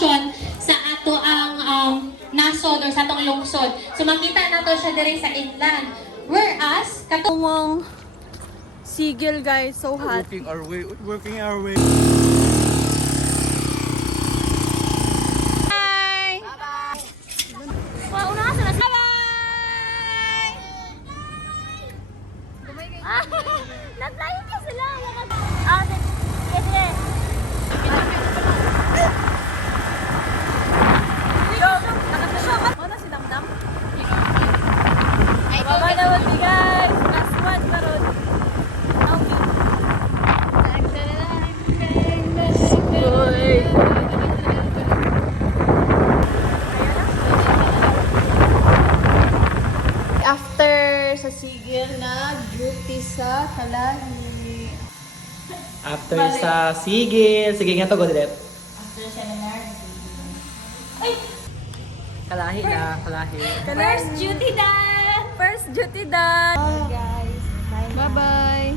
sitwasyon sa ato ang nasod or sa atong lungsod. So makita nato siya diri sa inland. Whereas Katong sigil guys, so hot. Working our way. Bye! Wow, una ka sila. Bye! Nag-flying ka sila. Ah, sige. Go! Ano si Damdam? Baba na wati guys! Last one karon. After sa sigil na duty sa Kalahi. After sa sigil, sige nga to, go direct. after seminar, Kalahi na, kalahi. first duty done. First duty done. Guys, bye-bye.